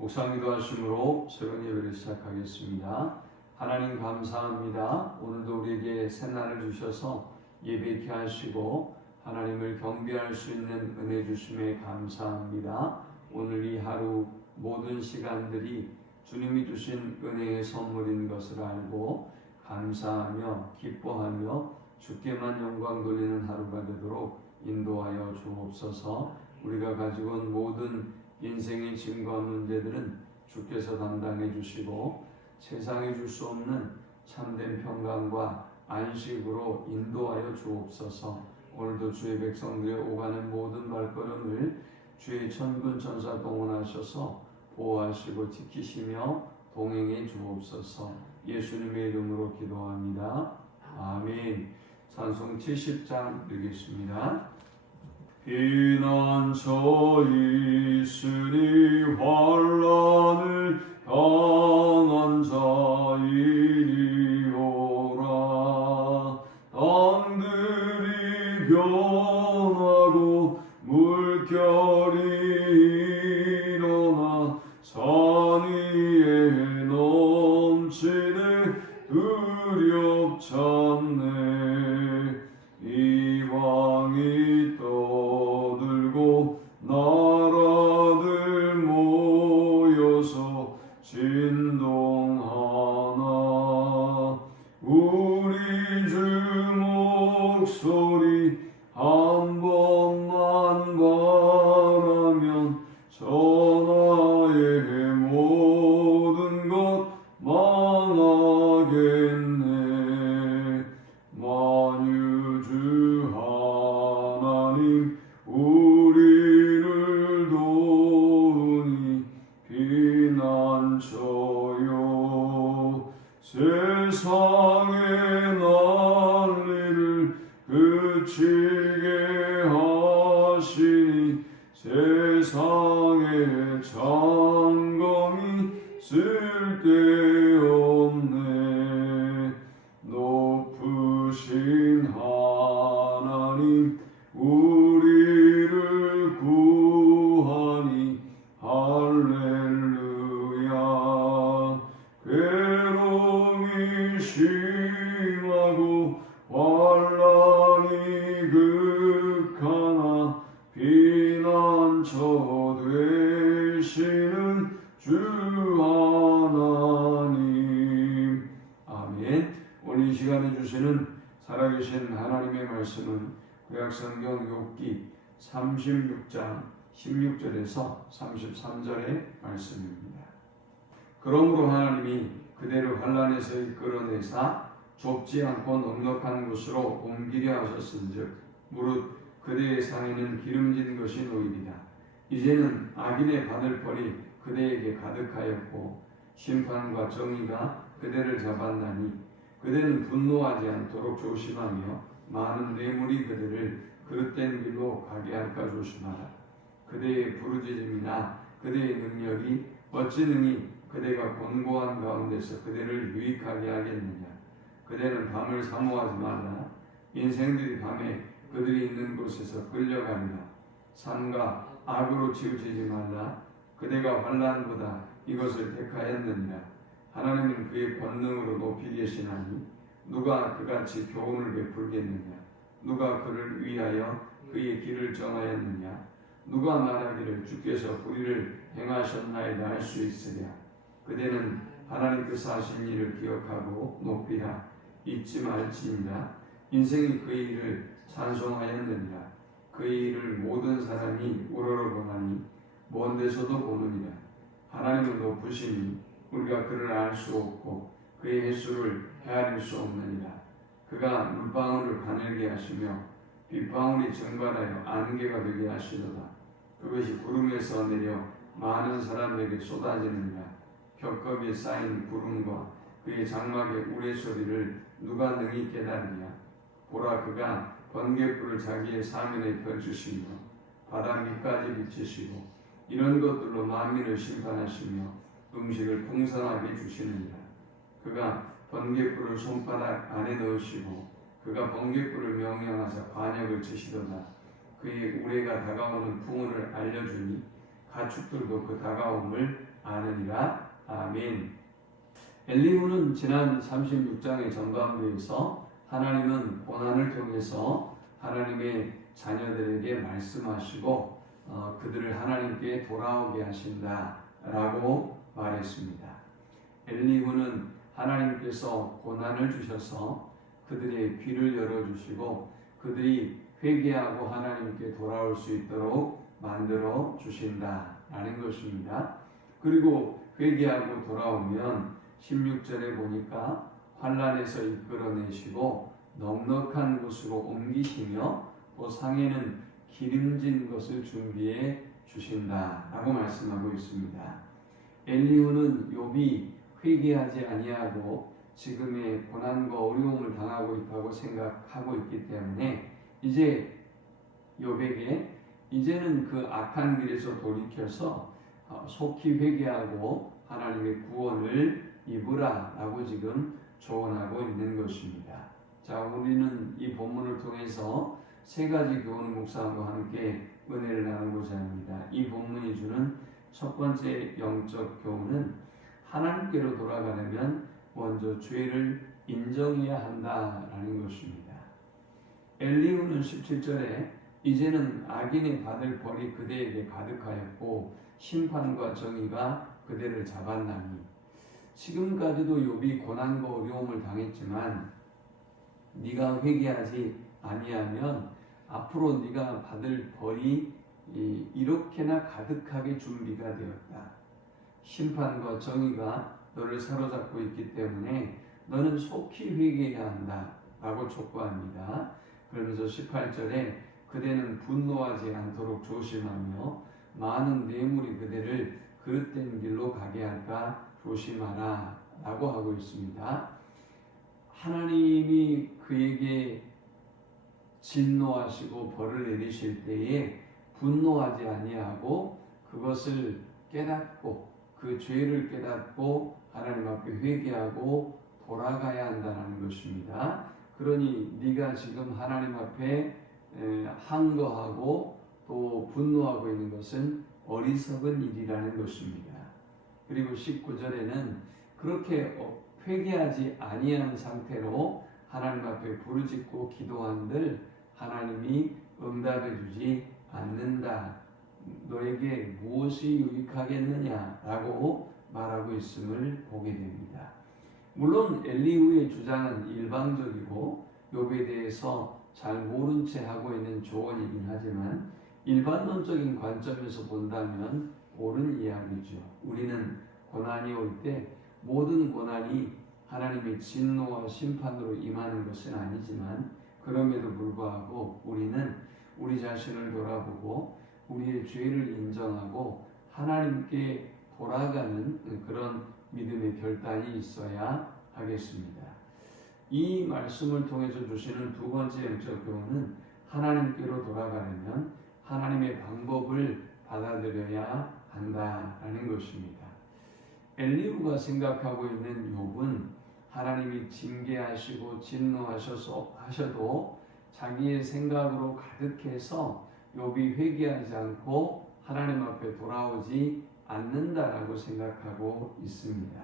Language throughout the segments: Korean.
묵상기도 하심으로 새로운 예배를 시작하겠습니다. 하나님 감사합니다. 오늘도 우리에게 새날을 주셔서 예배케 하시고 하나님을 경배할 수 있는 은혜 주심에 감사합니다. 오늘 이 하루 모든 시간들이 주님이 주신 은혜의 선물인 것을 알고 감사하며 기뻐하며 주께만 영광 돌리는 하루가 되도록 인도하여 주옵소서. 우리가 가지고 온 모든 인생의 짐과 문제들은 주께서 담당해 주시고 세상에 줄 수 없는 참된 평강과 안식으로 인도하여 주옵소서. 오늘도 주의 백성들의 오가는 모든 발걸음을 주의 천군 천사 동원하셔서 보호하시고 지키시며 동행해 주옵소서. 예수님의 이름으로 기도합니다. 아멘. 찬송 70장 드리겠습니다. 피난처 있으니 환난을 당한 자이리오라. 땅들이 변하고 물결이 일어나 산 위에 넘치네 두렵지 않네. 이방이 떠들고 나라들 모여서 진동하나. 우리 주 목소리 한 번만 바라면 전하의 모든 것 망하겠네. 만유주 하나님 우리를 도우니 피난처요. 세상의 난리를 그치게 하시니 세상의 장검이 쓸데없네. 높으신 하나님 우리를 구하니 할렐루야. 괴로움이 심하고 환난이 극하나 피난처 되시는 주 하나님. 아멘. 오늘 이 시간에 주시는 살아계신 하나님의 말씀은 구약성경 욥기 36장 16절에서 33절의 말씀입니다. 그러므로 하나님이 그대를 환난에서 이끌어내사 좁지 않고 넉넉한 곳으로 옮기려 하셨은즉 무릇 그대의 상에는 기름진 것이 놓이리라. 이제는 악인의 바늘벌이 그대에게 가득하였고 심판과 정의가 그대를 잡았나니 그대는 분노하지 않도록 조심하며 많은 뇌물이 그대를 그릇된 길로 가게 할까 조심하라. 그대의 부르짖음이나 그대의 능력이 어찌 능히 그대가 곤고한 가운데서 그대를 유익하게 하겠느냐. 그대는 밤을 사모하지 말라. 인생들이 밤에 그들이 있는 곳에서 끌려가리라. 삶과 악으로 치우치지 말라. 그대가 환난보다 이것을 택하였느니라. 하나님은 그의 권능으로 높이 계시나니 누가 그같이 교훈을 베풀겠느냐. 누가 그를 위하여 그의 길을 정하였느냐. 누가 말하기를 주께서 불의를 행하셨나이다 할 수 있으랴. 그대는 하나님께서 하신 일을 기억하고 높이라. 잊지 말지니라. 인생이 그의 일을 찬송하였느니라. 그의 일을 모든 사람이 우러러보나니 먼 데서도 보느니라. 하나님은 높으시니 우리가 그를 알 수 없고 그의 횟수를 헤아릴 수 없느니라. 그가 물방울을 가늘게 하시며 빗방울이 증발하여 안개가 되게 하시도다. 그것이 구름에서 내려 많은 사람에게 쏟아지느니라. 겹겹이 쌓인 구름과 그의 장막의 우레소리를 누가 능히 깨달으랴. 보라, 그가 번갯불을 자기의 사면에 펼치시며 바다 밑까지 비치시고 이런 것들로 만민을 심판하시며 음식을 풍성하게 주시느니라. 그가 번갯불을 손바닥 안에 넣으시고 그가 번갯불을 명령하사 관역을 치시도다. 그의 우레가 다가오는 풍운을 알려주니 가축들도 그 다가옴을 아느니라. 아멘. 엘리후는 지난 36장의 전반부에서 하나님은 고난을 통해서 하나님의 자녀들에게 말씀하시고 그들을 하나님께 돌아오게 하신다라고 말했습니다. 엘리후는 하나님께서 고난을 주셔서 그들의 귀를 열어주시고 그들이 회개하고 하나님께 돌아올 수 있도록 만들어 주신다라는 것입니다. 그리고 회개하고 돌아오면 16절에 보니까 환난에서 이끌어내시고 넉넉한 곳으로 옮기시며 또 상에는 기름진 것을 준비해 주신다라고 말씀하고 있습니다. 엘리후는 욥이 회개하지 아니하고 지금의 고난과 어려움을 당하고 있다고 생각하고 있기 때문에 이제 욥에게 이제는 그 악한 길에서 돌이켜서 속히 회개하고 하나님의 구원을 입으라 라고 지금 조언하고 있는 것입니다. 자, 우리는 이 본문을 통해서 세 가지 교훈 묵상과 함께 은혜를 나누고자 합니다. 이 본문이 주는 첫 번째 영적 교훈은 하나님께로 돌아가려면 먼저 죄를 인정해야 한다라는 것입니다. 엘리후는 17절에 이제는 악인의 받을 벌이 그대에게 가득하였고 심판과 정의가 그대를 잡았나니. 지금까지도 욥이 고난과 어려움을 당했지만 네가 회개하지 아니하면 앞으로 네가 받을 벌이 이렇게나 가득하게 준비가 되었다. 심판과 정의가 너를 사로잡고 있기 때문에 너는 속히 회개해야 한다 라고 촉구합니다. 그러면서 18절에 그대는 분노하지 않도록 조심하며 많은 뇌물이 그대를 그릇된 길로 가게 할까 조심하라 라고 하고 있습니다. 하나님이 그에게 진노하시고 벌을 내리실 때에 분노하지 아니하고 그것을 깨닫고 그 죄를 깨닫고 하나님 앞에 회개하고 돌아가야 한다는 것입니다. 그러니 네가 지금 하나님 앞에 항거하고 또 분노하고 있는 것은 어리석은 일이라는 것입니다. 그리고 19절에는 그렇게 회개하지 아니한 상태로 하나님 앞에 부르짖고 기도한들 하나님이 응답해 주지 않는다. 너에게 무엇이 유익하겠느냐라고 말하고 있음을 보게 됩니다. 물론 엘리후의 주장은 일방적이고 욥에 대해서 잘 모른 채 하고 있는 조언이긴 하지만 일반론적인 관점에서 본다면 옳은 이야기죠. 우리는 고난이 올 때 모든 고난이 하나님의 진노와 심판으로 임하는 것은 아니지만 그럼에도 불구하고 우리는 우리 자신을 돌아보고 우리의 죄를 인정하고 하나님께 돌아가는 그런 믿음의 결단이 있어야 하겠습니다. 이 말씀을 통해서 주시는 두 번째 영적 교훈은 하나님께로 돌아가려면 하나님의 방법을 받아들여야 한다라는 것입니다. 엘리후가 생각하고 있는 욥은 하나님이 징계하시고 진노하셔도 자기의 생각으로 가득해서 욥이 회개하지 않고 하나님 앞에 돌아오지 않는다라고 생각하고 있습니다.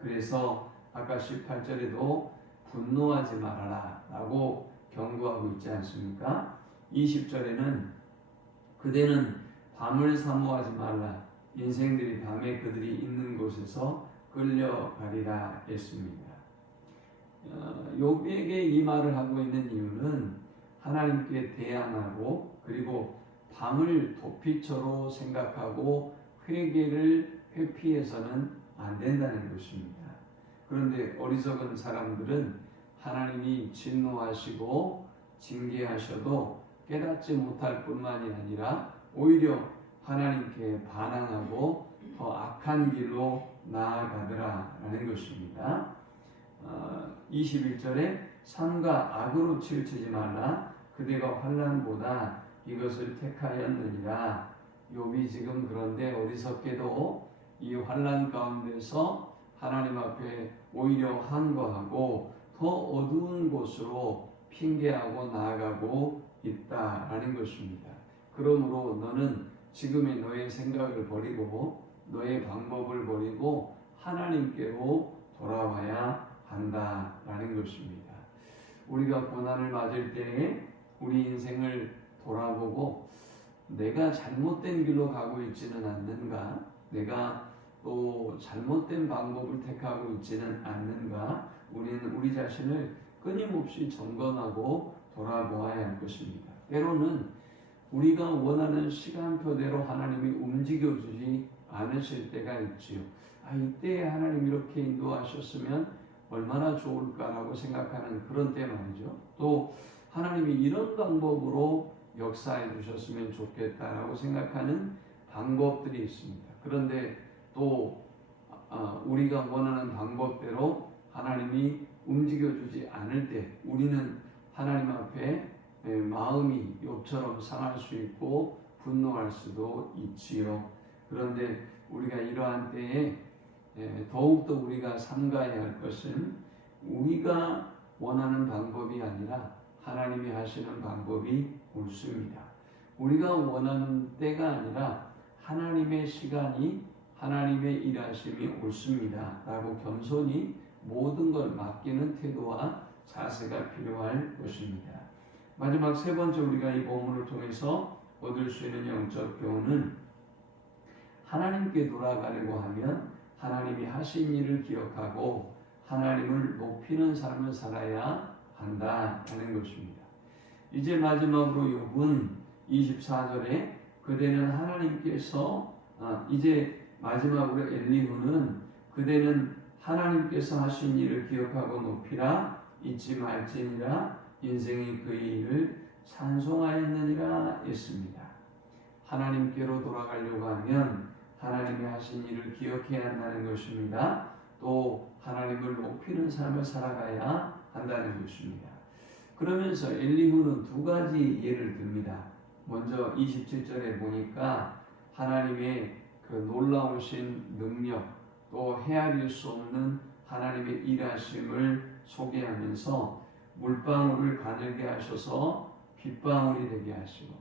그래서 아까 18절에도 분노하지 말아라 라고 경고하고 있지 않습니까? 20절에는 그대는 밤을 사모하지 말라. 인생들이 밤에 그들이 있는 곳에서 끌려가리라 했습니다. 욥에게 이 말을 하고 있는 이유는 하나님께 대항하고 그리고 밤을 도피처로 생각하고 회개를 회피해서는 안 된다는 것입니다. 그런데 어리석은 사람들은 하나님이 진노하시고 징계하셔도 깨닫지 못할 뿐만이 아니라 오히려 하나님께 반항하고 더 악한 길로 나아가더라라는 것입니다. 21절에 삼가 악으로 치우치지 말라. 그대가 환난보다 이것을 택하였느니라. 욥이 지금 그런데 어리석게도 이 환난 가운데서 하나님 앞에 오히려 항거하고 더 어두운 곳으로 핑계하고 나아가고 있다라는 것입니다. 그러므로 너는 지금의 너의 생각을 버리고 너의 방법을 버리고 하나님께로 돌아와야 한다라는 것입니다. 우리가 고난을 맞을 때에 우리 인생을 돌아보고 내가 잘못된 길로 가고 있지는 않는가? 내가 또 잘못된 방법을 택하고 있지는 않는가? 우리는 우리 자신을 끊임없이 점검하고 돌아보아야 할 것입니다. 때로는 우리가 원하는 시간표대로 하나님이 움직여주지 않으실 때가 있지요. 이때 하나님 이렇게 인도하셨으면 얼마나 좋을까라고 생각하는 그런 때 말이죠. 또 하나님이 이런 방법으로 역사해 주셨으면 좋겠다라고 생각하는 방법들이 있습니다. 그런데 또 우리가 원하는 방법대로 하나님이 움직여주지 않을 때 우리는 하나님 앞에 마음이 욥처럼 상할 수 있고 분노할 수도 있지요. 그런데 우리가 이러한 때에 더욱더 우리가 삼가야 할 것은 우리가 원하는 방법이 아니라 하나님이 하시는 방법이 옳습니다. 우리가 원하는 때가 아니라 하나님의 시간이 하나님의 일하심이 옳습니다. 라고 겸손히 모든 걸 맡기는 태도와 자세가 필요할 것입니다. 마지막 세 번째 우리가 이 본문을 통해서 얻을 수 있는 영적 교훈은 하나님께 돌아가려고 하면 하나님이 하신 일을 기억하고 하나님을 높이는 삶을 살아야 한다는 것입니다. 이제 마지막으로 욥은 24절에 그대는 하나님께서 이제 마지막으로 엘리후는 그대는 하나님께서 하신 일을 기억하고 높이라 잊지 말지니라 인생이 그의 일을 찬송하였느니라 했습니다. 하나님께로 돌아가려고 하면 하나님이 하신 일을 기억해야 한다는 것입니다. 또 하나님을 높이는 삶을 살아가야 한다는 것입니다. 그러면서 엘리후는 두 가지 예를 듭니다. 먼저 27절에 보니까 하나님의 그 놀라우신 능력 또 헤아릴 수 없는 하나님의 일하심을 소개하면서 물방울을 가늘게 하셔서 빗방울이 되게 하시고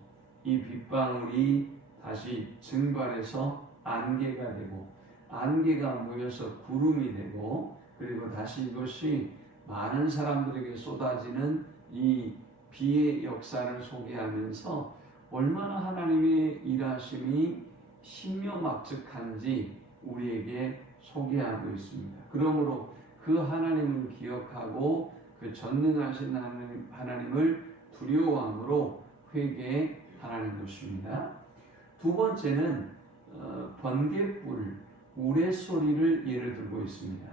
이 빗방울이 다시 증발해서 안개가 되고 안개가 모여서 구름이 되고 그리고 다시 이것이 많은 사람들에게 쏟아지는 이 비의 역사를 소개하면서 얼마나 하나님의 일하심이 신묘막측한지 우리에게 소개하고 있습니다. 그러므로 그 하나님을 기억하고 그 전능하신 하나님을 두려워함으로 회개하라는 것입니다. 두 번째는 번갯불, 우레소리를 예를 들고 있습니다.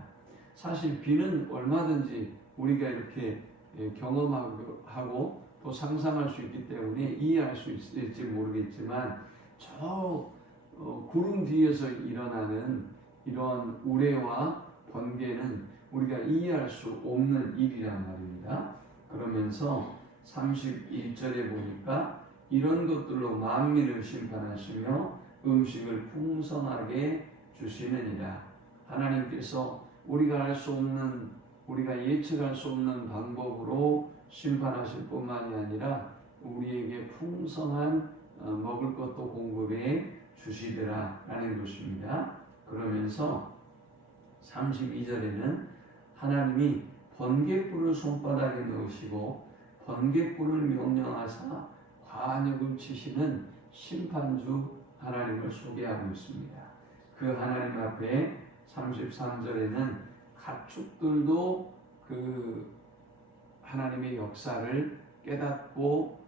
사실 비는 얼마든지 우리가 이렇게 경험하고 또 상상할 수 있기 때문에 이해할 수 있을지 모르겠지만 저 구름 뒤에서 일어나는 이런 우레와 번개는 우리가 이해할 수 없는 일이란 말입니다. 그러면서 31절에 보니까 이런 것들로 만민을 심판하시며 음식을 풍성하게 주시느니라. 하나님께서 우리가 알 수 없는 우리가 예측할 수 없는 방법으로 심판하실 뿐만이 아니라 우리에게 풍성한 먹을 것도 공급해 주시더라 라는 것입니다. 그러면서 32절에는 하나님이 번갯불을 손바닥에 넣으시고 번갯불을 명령하사 관역을 치시는 심판주 하나님을 소개하고 있습니다. 그 하나님 앞에 33절에는 가축들도 그 하나님의 역사를 깨닫고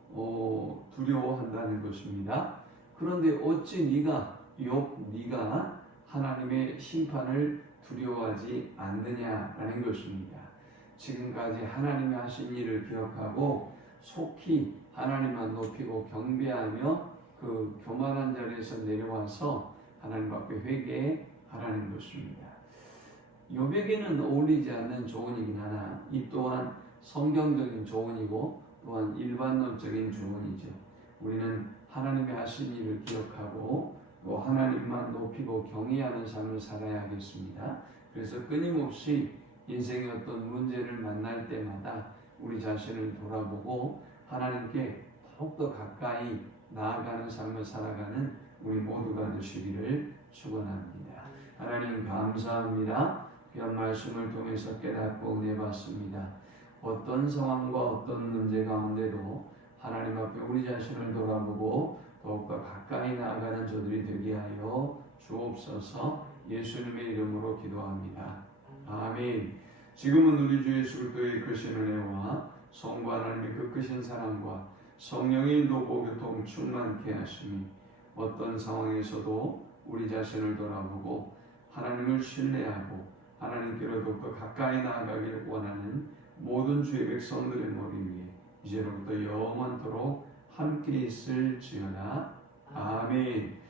두려워한다는 것입니다. 그런데 어찌 네가 하나님의 심판을 두려워하지 않느냐라는 것입니다. 지금까지 하나님이 하신 일을 기억하고 속히 하나님만 높이고 경배하며 그 교만한 자리에서 내려와서 하나님 앞에 회개하라는 것입니다. 욥에게는 어울리지 않는 조언이긴 하나 이 또한 성경적인 조언이고 또한 일반론적인 조언이죠. 우리는 하나님이 하신 일을 기억하고 또 하나님만 높이고 경외하는 삶을 살아야 하겠습니다. 그래서 끊임없이 인생의 어떤 문제를 만날 때마다 우리 자신을 돌아보고 하나님께 더욱더 가까이 나아가는 삶을 살아가는 우리 모두가 되시기를 축원합니다. 하나님 감사합니다. 귀한 말씀을 통해서 깨닫고 은혜 받습니다. 어떤 상황과 어떤 문제 가운데도 하나님 앞에 우리 자신을 돌아보고 더욱더 가까이 나아가는 저들이 되게 하여 주옵소서. 예수님의 이름으로 기도합니다. 아멘. 지금은 우리 주 예수 그리스도의 크신 은혜와 성부 하나님의 그 크신 사랑과 성령의 인도고 교통 충만케 하시니 어떤 상황에서도 우리 자신을 돌아보고 하나님을 신뢰하고 하나님께로 더욱더 가까이 나아가기를 원하는 모든 주의 백성들의 머리 위에 이제로부터 영원토록 함께 있을지어다. 아멘.